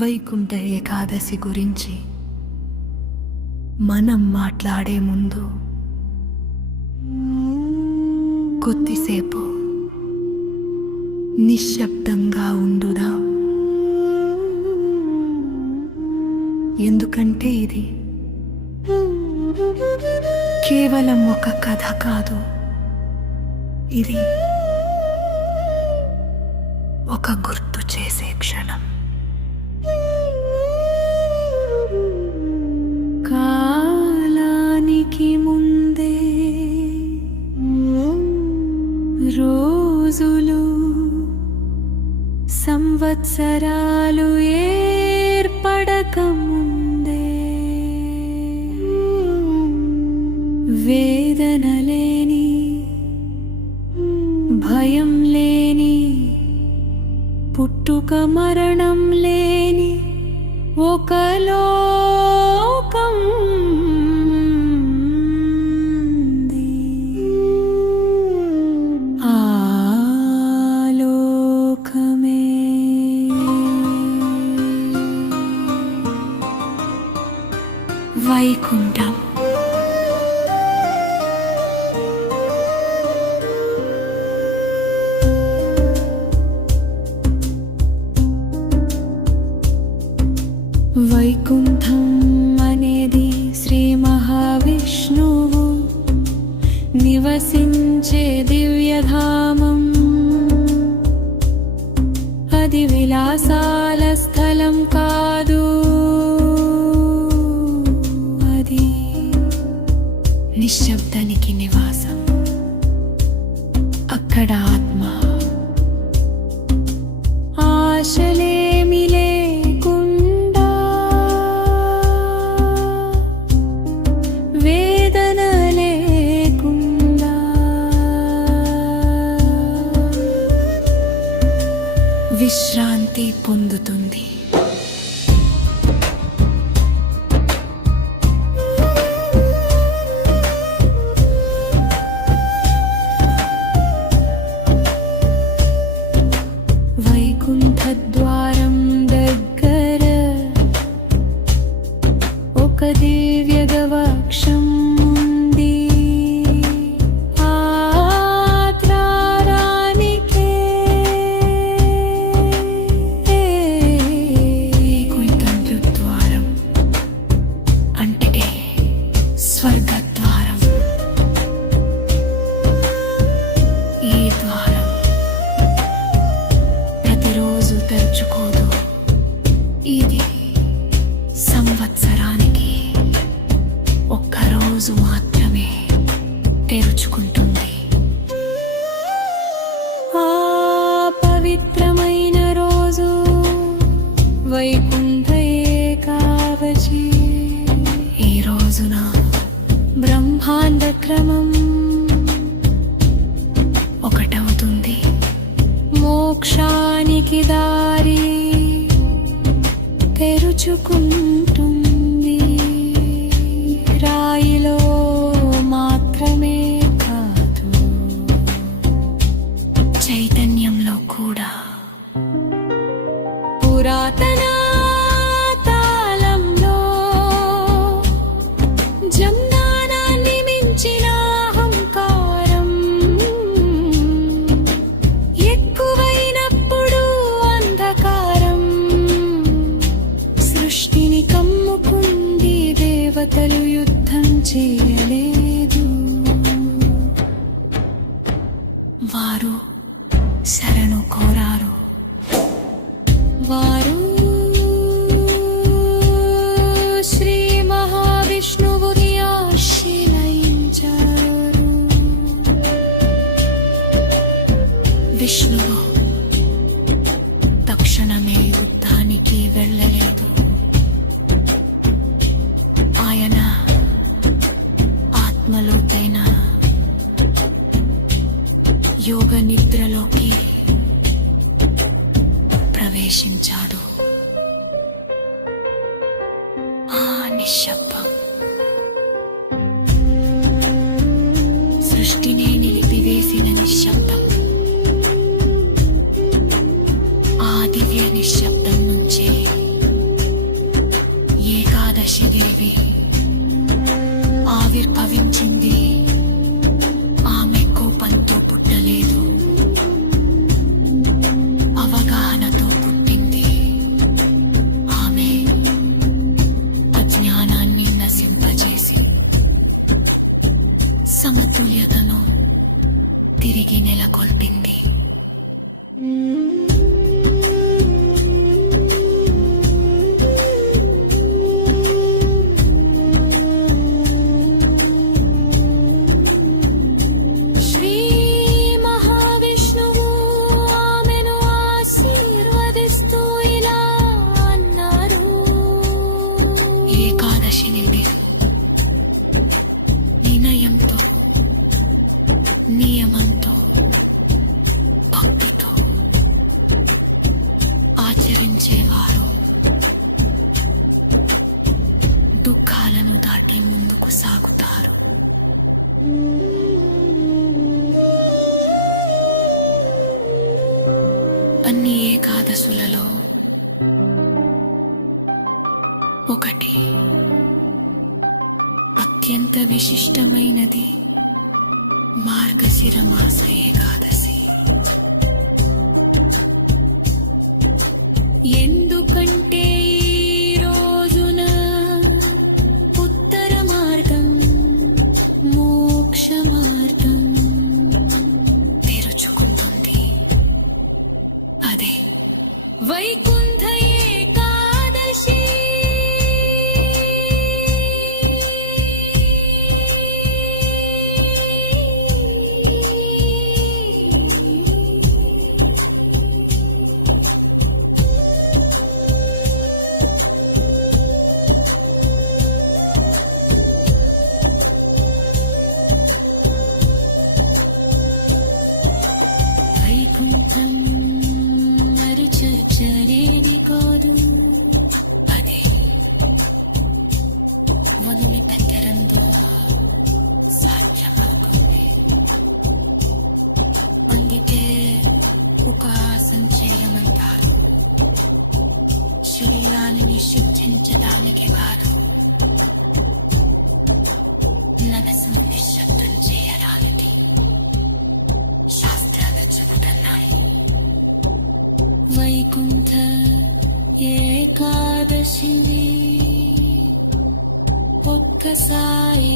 వైకుంఠ ఏకాదశి గురించి మనం మాట్లాడే ముందు కొద్దిసేపు నిశ్శబ్దంగా ఉండుదా. ఎందుకంటే ఇది కేవలం ఒక కథ కాదు. ఇది ఒక గుర్తు చేసే క్షణం. సంవత్సరాలు ఏర్పడక ముందే వేదన లేని భయం లేని పుట్టుక మరణం లేని ఒకలో నివసించే దివ్యధామం. అది విలాసాల స్థలం కాదు. అది నిశ్శబ్దానికి నివాసం. అక్కడ ఆత్మ. ఆశలే పొందుతుంది. తెరుచుకుంటుంది. ఆ పవిత్రమైన రోజు వైకుంఠ ఏకాదశి. ఈ రోజున బ్రహ్మాండ క్రమం ఒకటవుతుంది. మోక్షానికి దారి తెరుచుకుంటుంది విష్ణువు తక్షణమే యుద్ధానికి వెళ్ళలేదు. ఆయన ఆత్మలోతైన యోగ నిద్రలోకి ప్రవేశించాడు. ఆ నిశ్శబ్దం. సృష్టినే నిలిపివేసిన నిశ్శబ్దం. భావించింది ఆమె కోపంతో పుట్టలేదు. అవగాహనతో పుట్టింది. ఆమె అజ్ఞానాన్ని నశింపజేసి సమతుల్యతను తిరిగి నెలకొల్పింది. వినయంతో నియమంతో భక్తితో ఆచరించేవారు. దుఃఖాలను దాటి ముందుకు సాగుతారు. అన్ని ఏకాదశులలో ఒకటి అత్యంత విశిష్టమైనది మార్గశిర మాస ఏకాదశి. ఎందుకంటే ఈ రోజున ఉత్తర మార్గం మోక్ష మార్గం. శరీరాన్ని శుద్ధించడానికి వారు మనసును నిశ్శబ్దం చేయడానికి శాస్త్రాలు చెబుతున్నాయి వైకుంఠ ఏకాదశిని ఒక్కసారి